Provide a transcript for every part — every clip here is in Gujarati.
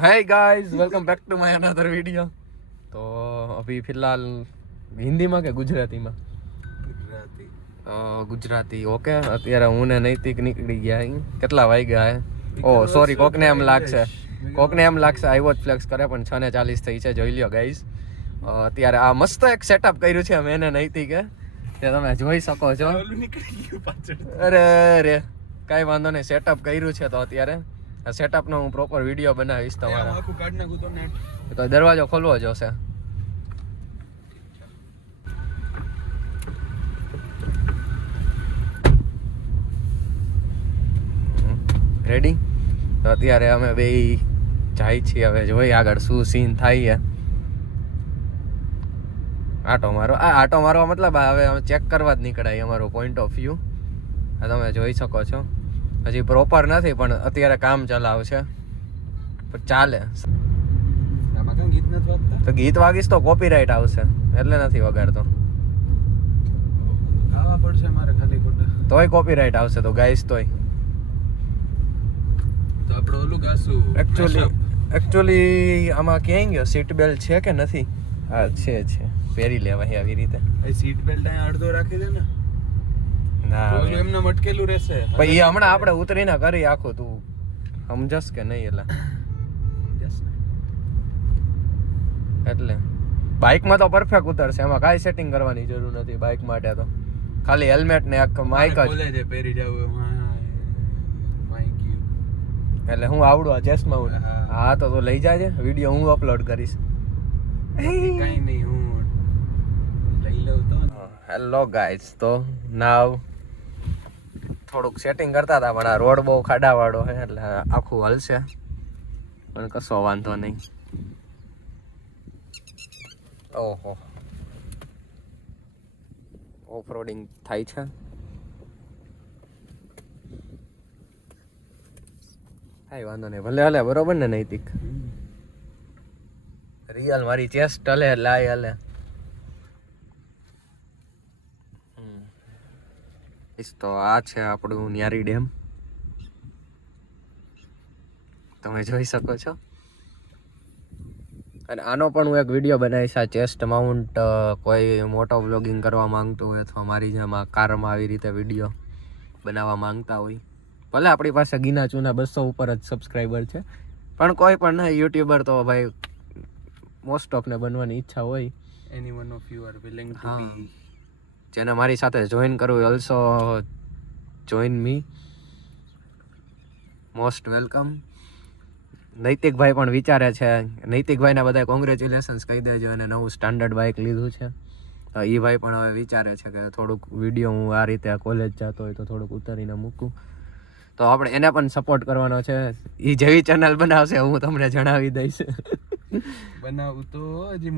Hi guys, welcome back to my another video. तो अभी फिलहाल हिंदी में के गुजराती में गुजराती ओके। અત્યારે હું ને નૈતિક નીકળી ગયા અહીં કેટલા વાગ્યા હે ઓ સોરી કોકને એમ લાગશે આવ્યો જ ફ્લેક્સ કરે પણ 6:40 થઈ છે જોઈ લ્યો ગાઈસ। અત્યારે આ મસ્ત એક સેટઅપ કર્યું છે મેં ને નૈતિકે તે તમે જોઈ શકો છો। અરે રે કાઈ વાંધો નહીં સેટઅપ કર્યું છે તો અત્યારે આ સેટઅપ નો હું પ્રોપર વિડિયો બનાવીશ તમારા। આખું કાઢ નાખું તો નેટ તો દરવાજો ખોલવો જોશે। રેડી તો અત્યારે અમે બે જાય છીએ હવે જોઈ આગળ શું સીન થાય છે। આટો મારવા મતલબ હવે અમે ચેક કરવા જ નીકળાય અમારો પોઈન્ટ ઓફ વ્યૂ આ તમે જોઈ શકો છો। હજી પ્રોપર નથી પણ અત્યારે કામ ચલાવશે પણ ચાલે। તો ગીત વાગીશ તો કોપીરાઇટ આવશે એટલે નથી વગાડતો। ગાવા પડશે મારે ખાલી ખોટા તોય કોપીરાઇટ આવશે તો ગાઈસ તોય તો આપણે ઓલું ગાશું। એકચ્યુઅલી આમાં ક્યાં ગયો સીટ બેલ્ટ છે કે નથી? હા છે પહેરી લેવાય આવી રીતે। એ સીટ બેલ્ટ અહીંયા અડધો રાખી દે ને ના એમને મટકેલું રહેશે પણ એ હમણાં આપણે ઉતરીને કરી આખું તું સમજસ કે નહીં એટલે બાઇકમાં તો પરફેક્ટ ઉતરશે એમાં કાંઈ સેટિંગ કરવાની જરૂર નથી બાઇક માટે તો ખાલી હેલ્મેટ ને એક માઇક જ પહેરી જાવ એટલે હું આવડું આ ચેસ્ટમાં હું હા તો લઈ જાજે વિડીયો હું અપલોડ કરીશ કઈ નહીં હું લઈ લઉં તો। હેલો ગાઈઝ તો નાવ થોડુંક સેટિંગ કરતા હતા પણ આ રોડ બહુ ખાડાવાળો છે એટલે આખું હલશે પણ કશો વાંધો નહીં। ઓહો ઓફ રોડિંગ થાય છે કાંઈ વાંધો નહીં ભલે હલે બરોબર ને નૈતિક રિયલ મારી ચેસ્ટ હલે એટલે આ હલે। તો આ છે આપણું ન્યારી ડેમ તમે જોઈ શકો છો અને આનો પણ હું એક વિડીયો બનાવીશ આ ચેસ્ટ માઉન્ટ કોઈ મોટો વ્લોગિંગ કરવા માંગતો હોય અથવા મારી જેમ કારમાં આવી રીતે વિડીયો બનાવવા માંગતા હોય ભલે આપણી પાસે ગીના ચૂના 200 ઉપર જ સબસ્ક્રાઈબર છે પણ કોઈ પણ નહીં યુટ્યુબર તો ભાઈ મોસ્ટ ઓફ ને બનવાની ઈચ્છા હોય any one of you are willing to be જેને મારી સાથે જોઈન કરવું also join me most welcome. નૈતિકભાઈ પણ વિચારે છે નૈતિકભાઈને બધા કોંગ્રેચ્યુલેશન્સ કહી દેજો અને નવું સ્ટાન્ડર્ડ બાઇક લીધું છે એ ભાઈ પણ હવે વિચારે છે કે થોડુંક વિડીયો હું આ રીતે કોલેજ જતો હોય તો થોડુંક ઉતારીને મૂકું તો આપણે એને પણ સપોર્ટ કરવાનો છે। એ જેવી ચેનલ બનાવશે હું તમને જણાવી દઈશ બનાવું તો હજી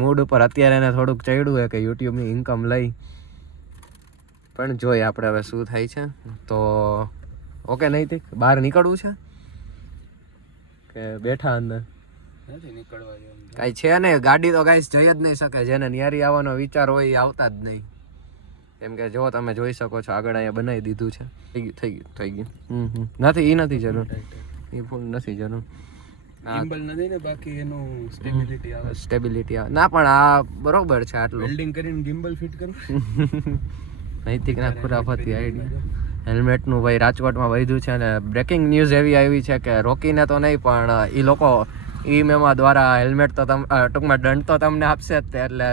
મૂડ ઉપર અત્યારે એને થોડુંક ચડ્યું છે કે યુટ્યુબની ઇન્કમ લઈ પણ જોઈએ આપણે હવે શું થાય છે। તો ઓકે નૈતિક બહાર નીકળવું છે કે બેઠા અંદર નથી નીકળવા કાંઈ છે ને ગાડી તો ગાઈસ જઈ જ નહીં શકે જેને ન્યારી આવવાનો વિચાર હોય એ આવતા જ નહીં કેમ કે જો તમે જોઈ શકો છો આગળ અહીંયા બનાવી દીધું છે થઈ ગયું નથી એ નથી જરૂર એ ફૂલ નથી જરૂર ગિમ્બલ નથી ને બાકી એનું સ્ટેબિલિટી આવે ના પણ આ બરોબર છે આટલું વેલ્ડિંગ કરીને ગિમ્બલ ફિટ કરું નૈતિક ના ખુરાફાતી આઈડિયા હેલ્મેટ નું ભાઈ રાજકોટમાં વધ્યું છે અને બ્રેકિંગ ન્યૂઝ એવી આવી છે કે રોકીને તો નહીં પણ એ લોકો ઈ મેમા દ્વારા હેલ્મેટ તો ટૂંકમાં દંડ તો તમને આપશે જ તે એટલે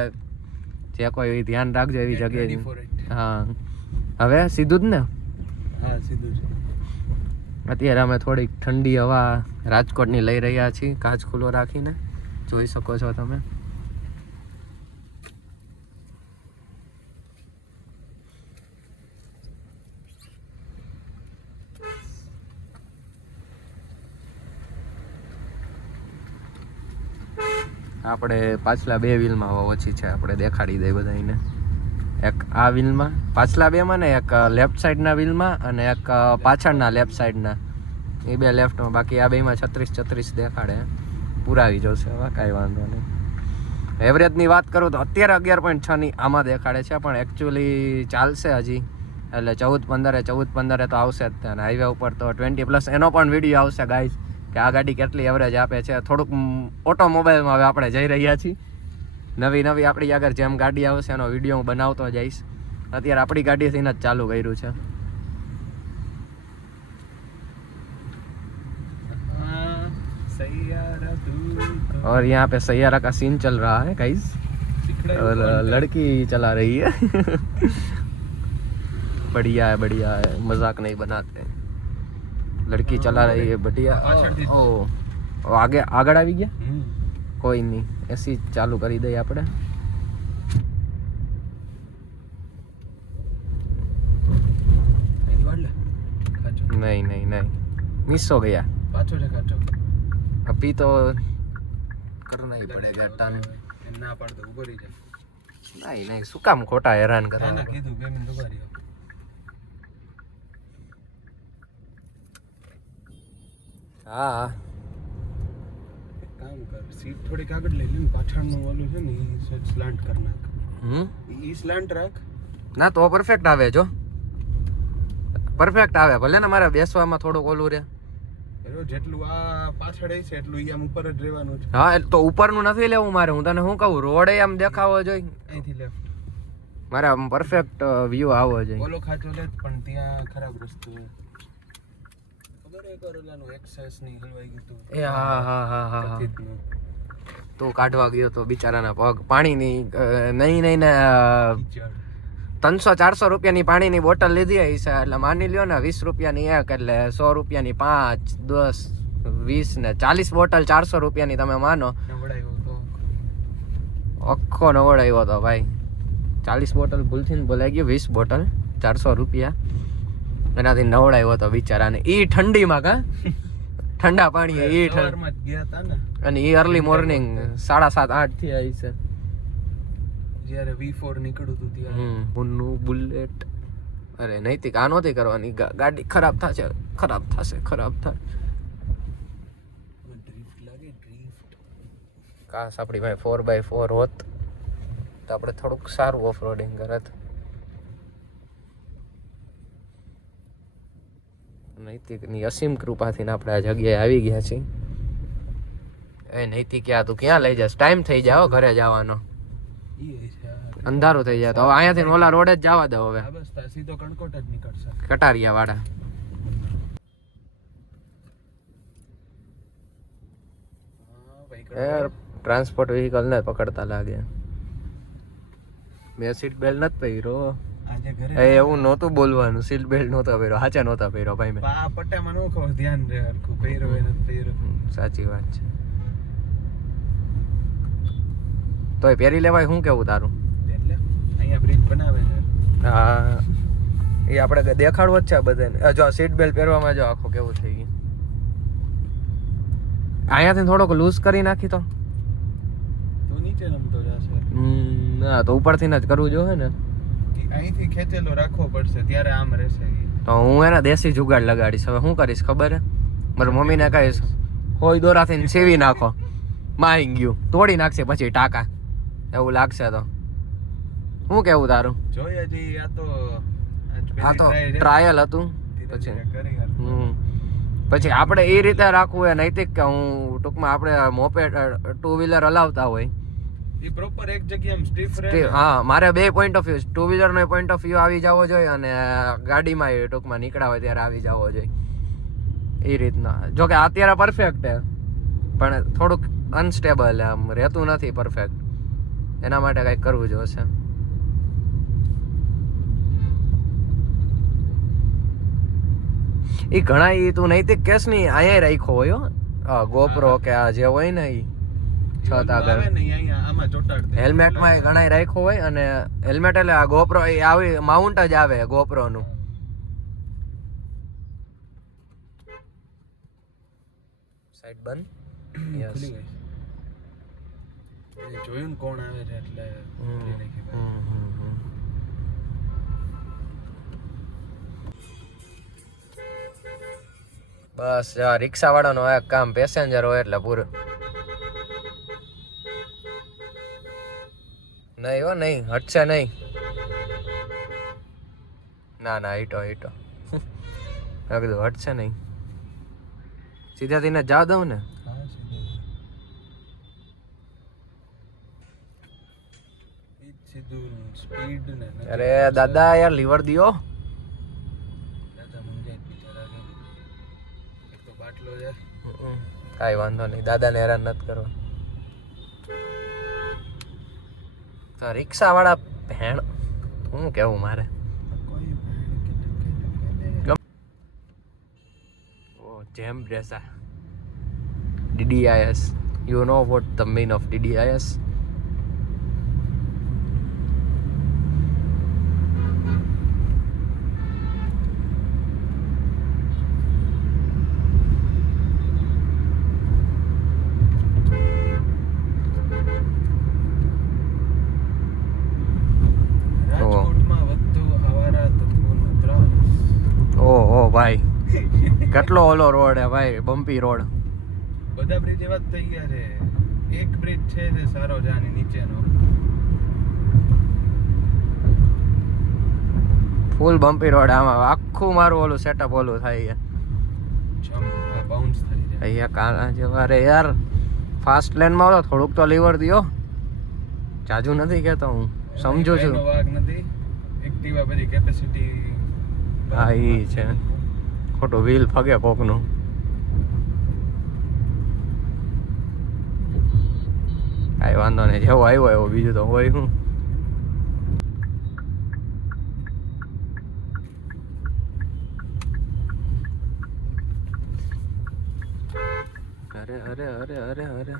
જે કોઈ ધ્યાન રાખજો એવી જગ્યાએ હા હવે સીધું જ ને હા સીધું છે। અત્યારે અમે થોડીક ઠંડી હવા રાજકોટની લઈ રહ્યા છીએ કાચ ખુલ્લો રાખીને જોઈ શકો છો તમે। આપણે પાછલા બે વ્હીલમાં હવા ઓછી છે આપણે દેખાડી દઈએ બધાને એક આ વ્હીલમાં પાછલા બેમાં ને એક લેફ્ટ સાઈડના વ્હીલમાં અને એક પાછળના લેફ્ટ સાઈડના એ બે લેફ્ટમાં બાકી આ બેમાં 36 દેખાડે પુરાવી જશે હવે કાંઈ વાંધો નહીં। એવરેજની વાત કરું તો અત્યારે 11.6 ની આમાં દેખાડે છે પણ એકચ્યુઅલી ચાલશે હજી એટલે 14-15 તો આવશે જ ત્યાં હાઈવે ઉપર તો 20+ એનો પણ વિડીયો આવશે ગાઈઝ કે આ ગાડી કેટલી એવરેજ આપે છે. થોડુંક ઓટોમોબાઈલમાં હવે આપણે જઈ રહ્યા છીએ. નવી આપણી આગળ જેમ ગાડી આવશે એનો વિડીયો હું બનાવતો જઈશ. અત્યારે આપણી ગાડીથી જ ચાલુ કર્યું છે. और यहाँ पे सैयारा का सीन चल रहा है गाइस और लड़की चला रही है. बढ़िया है मजाक नहीं बनाते. लड़की चला रही है बढ़िया. ओ आगे આગળ આવી ગયા. કોઈ નહીં એસી ચાલુ કરી દઈએ આપણે. नहीं मिस हो गया. अभी तो करना ही पड़ेगा टर्न. ना पड़ तो ऊपर ही जाए. नहीं શું કામ ખોટા હેરાન કરે. ના કીધું 2 મિનિટ ઉભા રહ્યો. હા काम कर सीट थोड़ी कागड़ ले ले પાછળનું ઓલું છે ને ઈ સ્લાન્ટ કર નાખ. ઈ સ્લાન્ટ રાખ ના તો પરફેક્ટ આવે. જો પરફેક્ટ આવે ભલે ને મારે બેસવામાં થોડુંક ઓલું રે. જેટલું આ પાછળ છે એટલું ઈ આમ ઉપર જ રહેવાનું છે. હા તો ઉપરનું નથી લેવું મારે. હું તને શું કહું રોડ આમ દેખાવો જોઈએ. અહીંથી લેફ્ટ મારે આમ પરફેક્ટ વ્યૂ આવવો જોઈએ. ઓલો ખાચો લે પણ ત્યાં ખરાબ રસ્તો છે. તો કાઢવા ગયો તો બિચારાના પગ પાણીની નહીં ને 300-400 રૂપિયાની પાણીની બોટલ લીધી હશે એટલે માની લ્યો ને 20 રૂપિયાની એક એટલે 100 રૂપિયાની 5, 10, 20 ને 40 બોટલ 400 રૂપિયાની તમે માનો. આખો નવડાવ્યો હતો ભાઈ. 40 બોટલ ભૂલથી બોલાઈ ગયો. 20 બોટલ 400 રૂપિયા એનાથી નવડાવ્યો હતો બિચારાને. ઈ ઠંડીમાં કા ઠંડા પાણી ઈ અને ઈ અર્લી મોર્નિંગ 7:30-8 થી આવી છે જ્યારે V4 નીકળ્યું હતું ત્યારે. હુન્નું બુલેટ. અરે નૈતિક આ નહોતી કરવાની. ગાડી ખરાબ થશે. કાશ આપણી ભાઈ 4x4 હોત તો આપણે થોડુંક સારું ઓફ રોડિંગ કરત. નૈતિકની અસીમ કૃપાથી આપણે આ જગ્યાએ આવી ગયા છીએ. એ નૈતિક તું ક્યાં લઈ જશ? ટાઈમ થઈ જાય ઘરે જવાનો. અંધારું થઈ જાય તો હવે અહીંયાથી ઓલા રોડ જ જવા દો. હવે સીધો કણકોટ જ નીકળશે કટારિયા વાળા. યાર ટ્રાન્સપોર્ટ વ્હીકલ ને પકડતા લાગે. મેં સીટ બેલ્ટ નથી પહેર્યો. એવું નહોતું બોલવાનું. સીટ બેલ્ટ નહોતો પહેર્યો. હાચા નહોતા પહેર્યો ભાઈ. મેં આ પટ્ટામાં નો ખબર ધ્યાન રહે હરખું પહેર્યો હોય નથી પહેર્યો. સાચી વાત છે. તોય પહેરી લેવાય. શું કેવું તારું? અહીંયા બ્રિજ બનાવે છે. હા એ આપણે દેખાડવો જ છે બધાને. જો સીટ બેલ્ટ પહેરવામાં જો આખો કેવું થઈ ગયું. અહીંયાથી થોડોક લૂઝ કરી નાખી તો નીચે નમતો જશે. ના તો ઉપરથી જ કરવું જોઈએ ને. અહીંથી ખેંચેલો રાખવો પડશે ત્યારે આમ રહેશે. તો હું એને દેશી જુગાડ લગાડીશ. હવે શું કરીશ ખબર હે? મારી મમ્મીને કહીશ હોય દોરાથી સેવી નાખો. મારી ગયું તોડી નાખશે પછી ટાંકા. એવું લાગશે તો શું કેવું તારું? જોઈએ જી આ તો ટ્રાયલ હતું. પછી આપણે એ રીતે રાખવું હોય નૈતિક કે હું ટૂંકમાં આપણે મોપેડ 2 વ્હીલર હલાવતા હોય એ પ્રોપર એક જગ્યાએ સ્ટીફ રહે. હા મારે 2 પોઈન્ટ ઓફ વ્યૂ 2 વ્હીલરનો પોઈન્ટ ઓફ વ્યૂ આવી જવો જોઈએ અને ગાડીમાં ટૂંકમાં નીકળ્યા હોય ત્યારે આવી જવો જોઈએ એ રીતના. જો કે અત્યારે પરફેક્ટ છે પણ થોડુંક અનસ્ટેબલ આમ રહેતું નથી પરફેક્ટ. એના માટે કંઈક કરવું જોઈશે. એ ઘણા એ તું નૈતિક કેસ ની અહીંયા રાખ્યો હોય ગોપ્રો કે આ જે હોય ને એ છત આગળ હેલ્મેટમાં એ ઘણા રાખ્યો હોય. અને હેલ્મેટ એટલે આ ગોપ્રો એ આવી માઉન્ટ જ આવે ગોપ્રો નું. સાઈડ બંધ. યસ જોયું ને કોણ આવે છે એટલે બસ રિક્ષા વાળાનો એક કામ પેસેન્જર હોય એટલે પૂરું. નહીં હો નહીં હટશે નહીં. ના હીટો મેં કીધું હટશે નહીં. સીધા થઈને જવા દઉં ને? હા સીધું સ્પીડ ને અરે દાદા યાર લીવર દિયો. દાદા મુંજાઈ બિચારા કે એક તો બાટલો છે. કાંઈ વાંધો નહીં, દાદાને હેરાન નથી કરવા. તો રિક્ષા વાળા ભેણ શું કેવું મારે. જેમ રેસા DDIS, you know what the mean of DDIS? રાજકોટમાં વધતું આવારા તત્વોનો ત્રાસ. ઓહો ભાઈ કેટલો ઓલો રોડ હે ભાઈ, બમ્પી રોડ. બધા બ્રિજ એવા જ થઈ ગયા છે. એક બ્રિજ છે તે સારો છે આની નીચેનો. ફૂલ બમ્પી રોડ. આમાં આખું મારું ઓલું સેટઅપ ઓલું થાય છે. બાઉન્સ થઈ જાય અહીંયા કાલા જેવા રે યાર. ફાસ્ટ લેનમાં ઓલો થોડુંક તો લીવર દિયો. જાજુ નથી કહેતો હું, સમજુ છું. એનો વાગ નથી. એક્ટિવા બધી કેપેસિટી. હા ઈ છે. ખોટું વ્હીલ ફગે કોકનું. કાંઈ વાંધો નહીં, જેવો આવ્યો એવો, બીજું તો હોય શું. અરે અરે અરે અરે અરે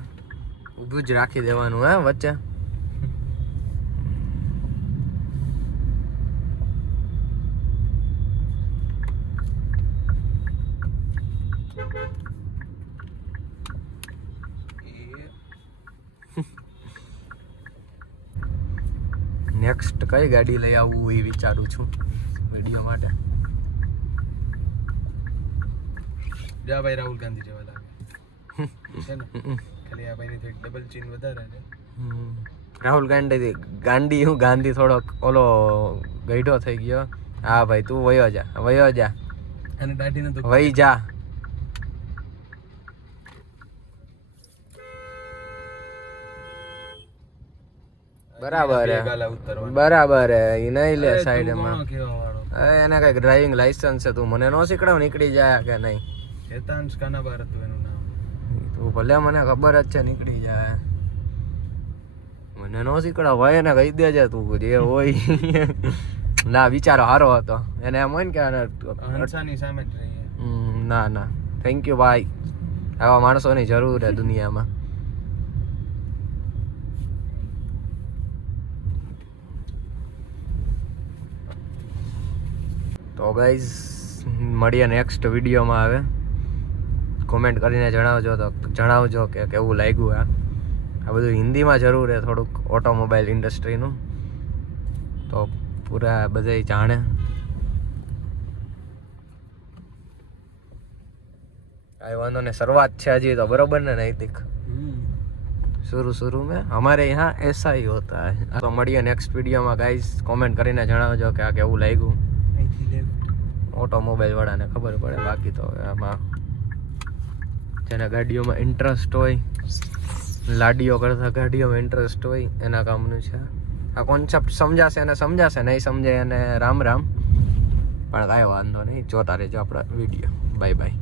ઊભું જ રાખી દેવાનું હે વચ્ચે. નેક્સ્ટ કઈ ગાડી લઈ આવવું એ વિચારું છું વિડીયો માટે. જા ભાઈ રાહુલ ગાંધી જેવા લાગે છે ને. ખાલી આ ભાઈની થોડીક ડબલ ચીન વધારે છે. રાહુલ ગાંધી હું ગાંધી થોડોક ઓલો ગઈઢો થઈ ગયો. હા ભાઈ તું વયો જા અને દાઢીને તો વહી જા. બરાબર બરાબર હે ઈ નહીં લે સાઈડ માં. એને કઈક ડ્રાઇવિંગ લાયસન્સ છે, તું મને નો શીખડાવ નીકળી જાય કે નહીં. હેતાંશ કાનાબાર હતું એનું નામ. તું ભલે મને ખબર જ છે નીકળી જાય, મને નો શીખડાવ ભાઈ. એને કહી દેજે તું જે હોય. ના વિચારો સારો હતો એને, એમ હોય ને કે હંસાની સામે જ રહીએ. ના ના થેન્ક યુ ભાઈ. આવા માણસોની જરૂર છે દુનિયામાં. તો ગાઈઝ મળીએ નેક્સ્ટ વિડીયોમાં. આવે કોમેન્ટ કરીને જણાવજો કે કેવું લાગ્યું. આ બધું હિન્દીમાં જરૂર છે થોડુંક ઓટોમોબાઈલ ઇન્ડસ્ટ્રીનું, તો પૂરા બધા જાણે. કાંઈ વાંધો ને, શરૂઆત છે હજી તો, બરોબર ને નૈતિક? शुरू में हमारे यहाँ ऐसा ही होता है. तो મળીએ નેક્સ્ટ વિડીયોમાં ગાઈઝ. કોમેન્ટ કરીને જણાવજો કે આ કેવું લાગ્યું. ઓટોમોબાઈલ વાળાને ખબર પડે, બાકી તો આમાં જેને ગાડીઓમાં ઇન્ટરેસ્ટ હોય, લાડીઓ કરતા ગાડીઓમાં ઇન્ટરેસ્ટ હોય એના કામનું છે આ. કોન્સેપ્ટ સમજાશે એને સમજાશે, નહીં સમજે એને રામ રામ. પણ કાંઈ વાંધો નહીં, જોતા રહેજો આપણા વિડીયો. Bye bye.